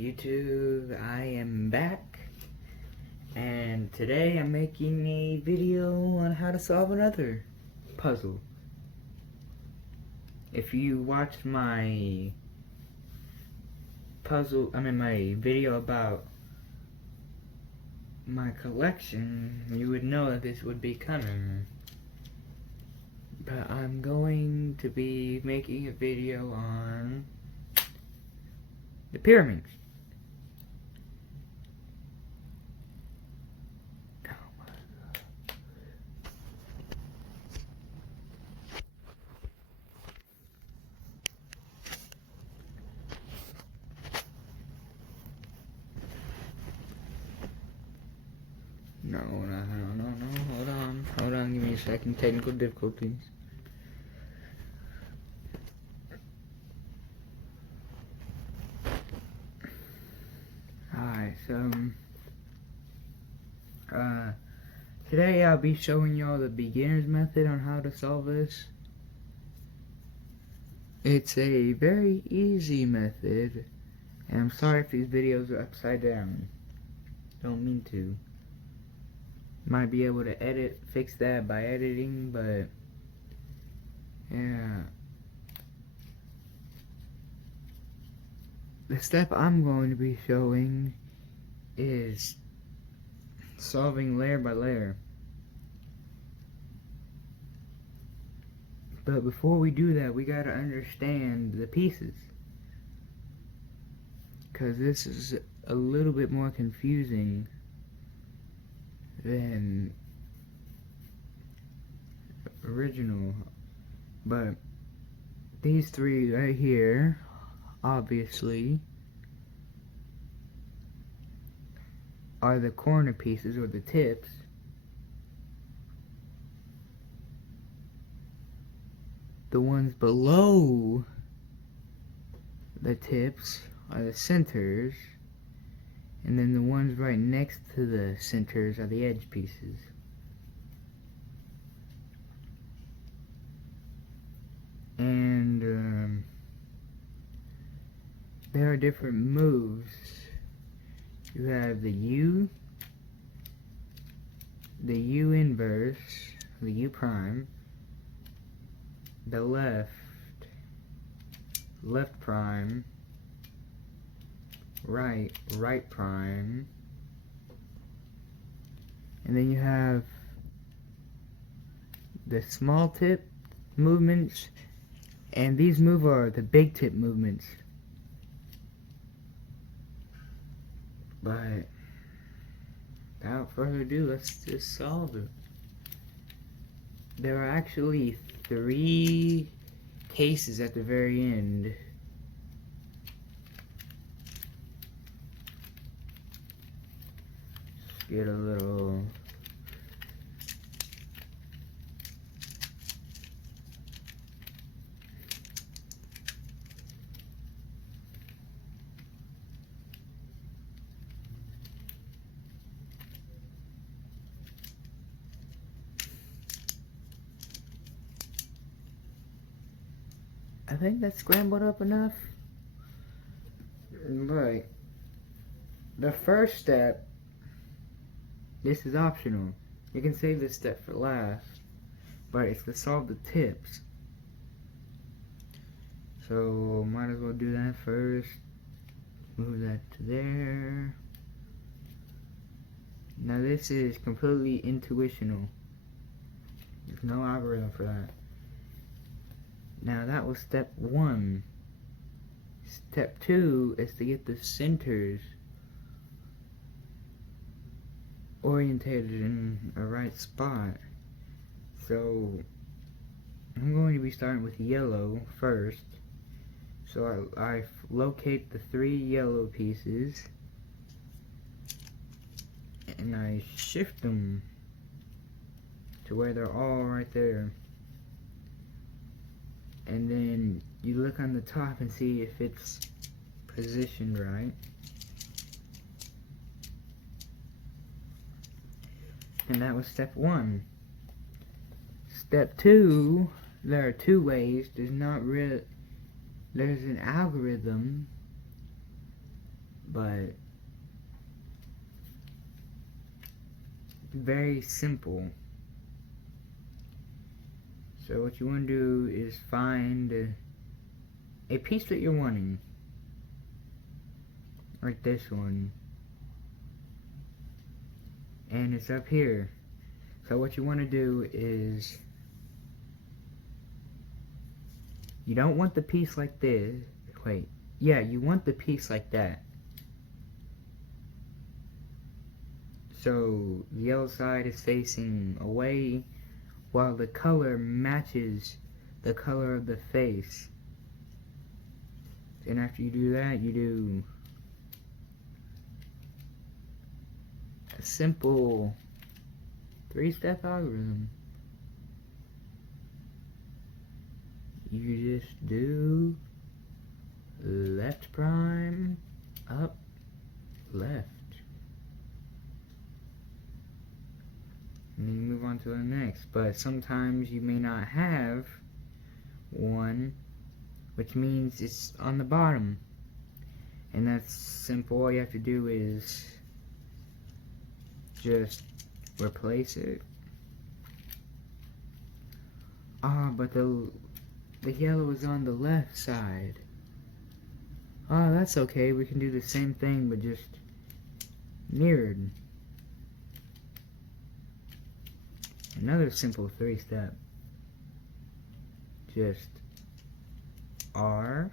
YouTube? I am back, and today I'm making a video on how to solve another puzzle. If you watched my my video about my collection, you would know that this would be coming. But I'm going to be making a video on the pyraminx. No, hold on, give me a second, technical difficulties. Alright, so, today I'll be showing y'all the beginner's method on how to solve this. It's a very easy method, and I'm sorry if these videos are upside down. Don't mean to. Might be able to fix that by editing, but yeah. The step I'm going to be showing is solving layer by layer. But before we do that, we gotta understand the pieces, because this is a little bit more confusing than original. But these three right here, obviously, are the corner pieces, or the tips. The ones below the tips are the centers, and then the ones right next to the centers are the edge pieces. And there are different moves. You have the U inverse, the U prime, the left prime, right prime, and then you have the small tip movements, and these are the big tip movements. But without further ado, let's just solve it. There are actually 3 cases at the very end. Let's get a little... I think that's scrambled up enough. Right. The first step, this is optional. You can save this step for last, but it's to solve the tips. So might as well do that first. Move that to there. Now this is completely intuitional. There's no algorithm for that. Now that was step 1. Step 2 is to get the centers orientated in a right spot. So I'm going to be starting with yellow first. So I locate the 3 yellow pieces and I shift them to where they're all right there. And then you look on the top and see if it's positioned right. And that was step 1. Step 2, there are 2 ways. There's an algorithm but very simple. So what you want to do is find a piece that you're wanting, like this one, and it's up here. So what you want to do is, you don't want the piece like this. Wait, yeah, you want the piece like that. So the yellow side is facing away while the color matches the color of the face. And after you do that, you do a simple 3-step algorithm. You just do left prime, up, left. And then you move on to the next. But sometimes you may not have one, which means it's on the bottom. And that's simple. All you have to do is just replace it. But the yellow is on the left side. That's okay. We can do the same thing, but just mirrored. Another simple 3-step. Just R,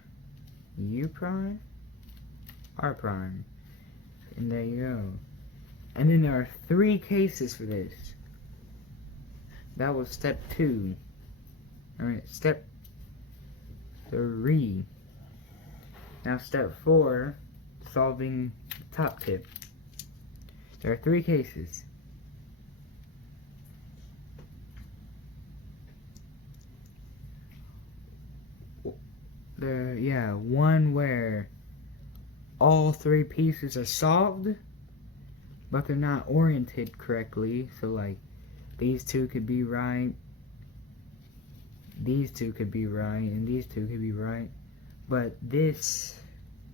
U prime, R prime. And there you go. And then there are 3 cases for this. That was step 2. Alright, step 3. Now step 4, solving the top tip. There are 3 cases. One where all 3 pieces are solved, but they're not oriented correctly. So like, these 2 could be right, these 2 could be right, and these 2 could be right, but this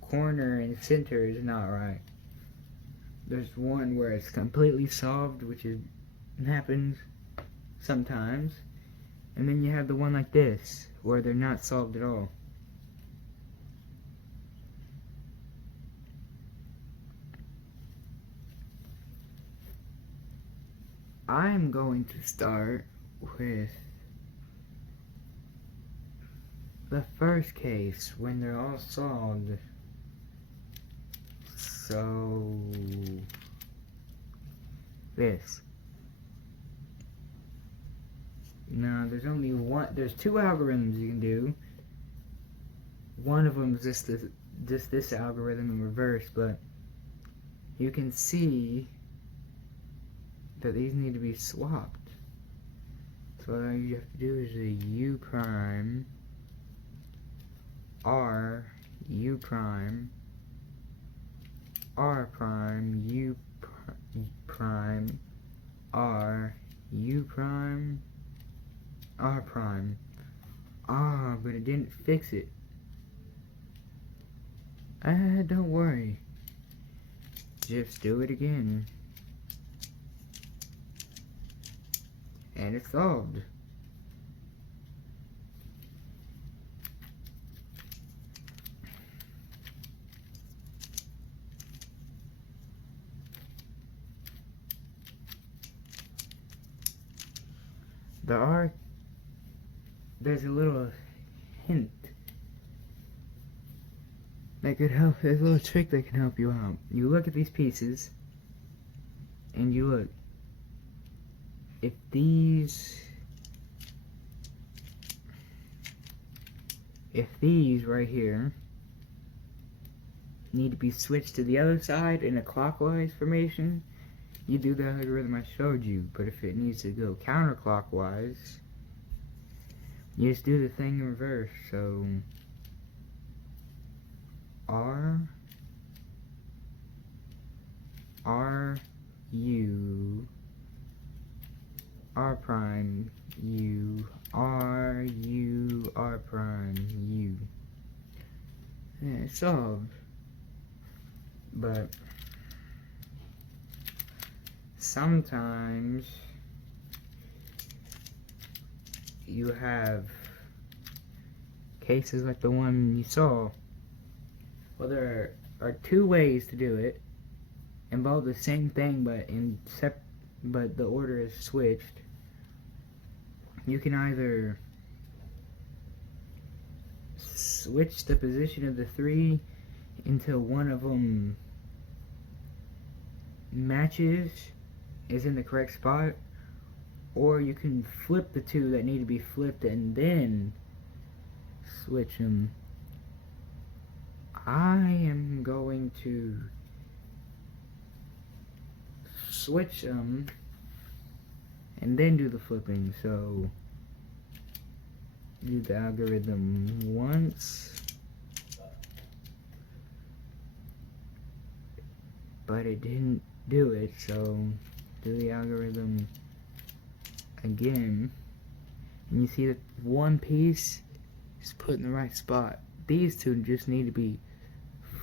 corner and center is not right. There's one where it's completely solved, which happens sometimes, and then you have the one like this, where they're not solved at all. I'm going to start with the first case when they're all solved. So this. Now there's only one. There's 2 algorithms you can do. One of them is just this algorithm in reverse, but you can see that these need to be swapped. So all you have to do is a U prime, R, U prime, R prime, U prime, R, U prime, R prime. But it didn't fix it. Don't worry. Just do it again. And it's solved. There's a little hint that could help. There's a little trick that can help you out. You look at these pieces, and you look. If these right here need to be switched to the other side in a clockwise formation, you do the algorithm I showed you. But if it needs to go counterclockwise, you just do the thing in reverse. So R, U, R prime, U, R, U, R prime, U. Yeah, it's solved. But sometimes you have cases like the one you saw. Well, there are two ways to do it, involve the same thing, but the order is switched. You can either switch the position of the three until one of them matches, is in the correct spot, or you can flip the two that need to be flipped and then switch them. I am going to switch them and then do the flipping. So do the algorithm once, but it didn't do it, so do the algorithm again, and you see that one piece is put in the right spot. These two just need to be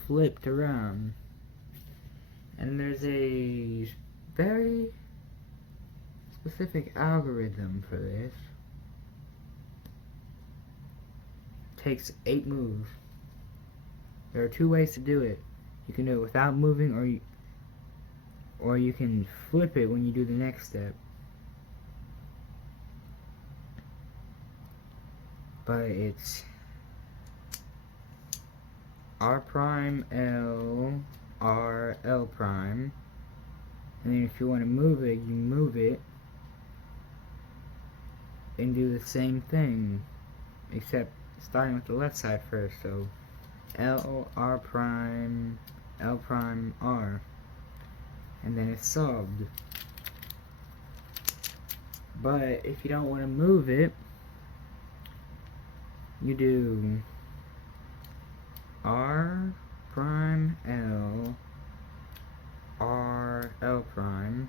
flipped around, and there's a very specific algorithm for this. It takes 8 moves. There are 2 ways to do it. You can do it without moving, or you can flip it when you do the next step. But it's R prime L R L prime, and then if you want to move it, you move it and do the same thing, except starting with the left side first. So L R prime L prime R, and then it's solved. But if you don't want to move it, you do R prime L R L prime,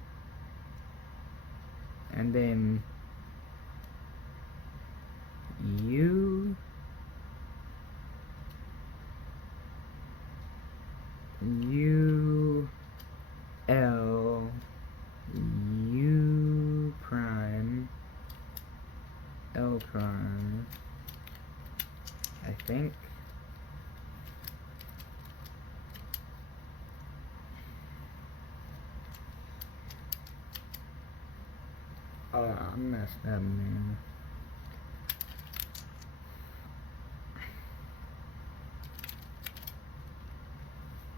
and then U L U prime L prime, I think. Oh, I messed up, man.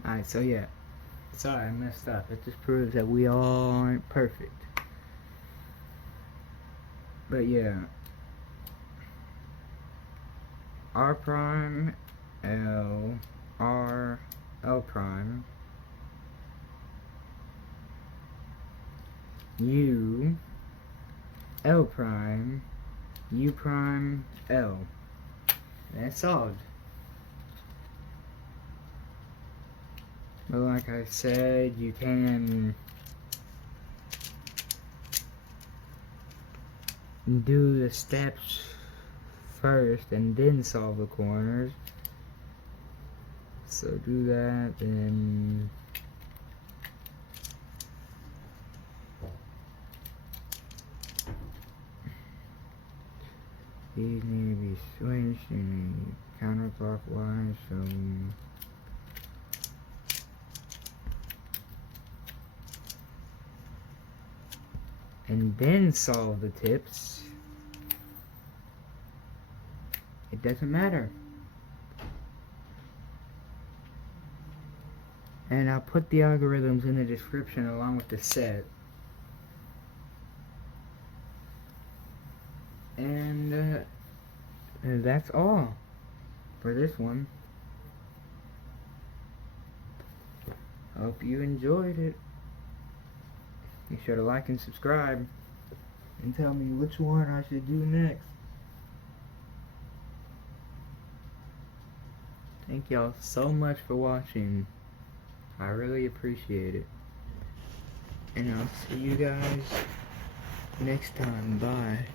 Alright, so yeah. Sorry, I messed up. It just proves that we all aren't perfect. But yeah. R prime L R L prime U L prime U prime L. That's solved. But like I said, you can do the steps first and then solve the corners. So do that, then these need to be switched in counterclockwise, so and then solve the tips. It doesn't matter. And I'll put the algorithms in the description along with the set. And that's all for this one. Hope you enjoyed it. Be sure to like and subscribe and tell me which one I should do next. Thank y'all so much for watching. I really appreciate it. And I'll see you guys next time. Bye.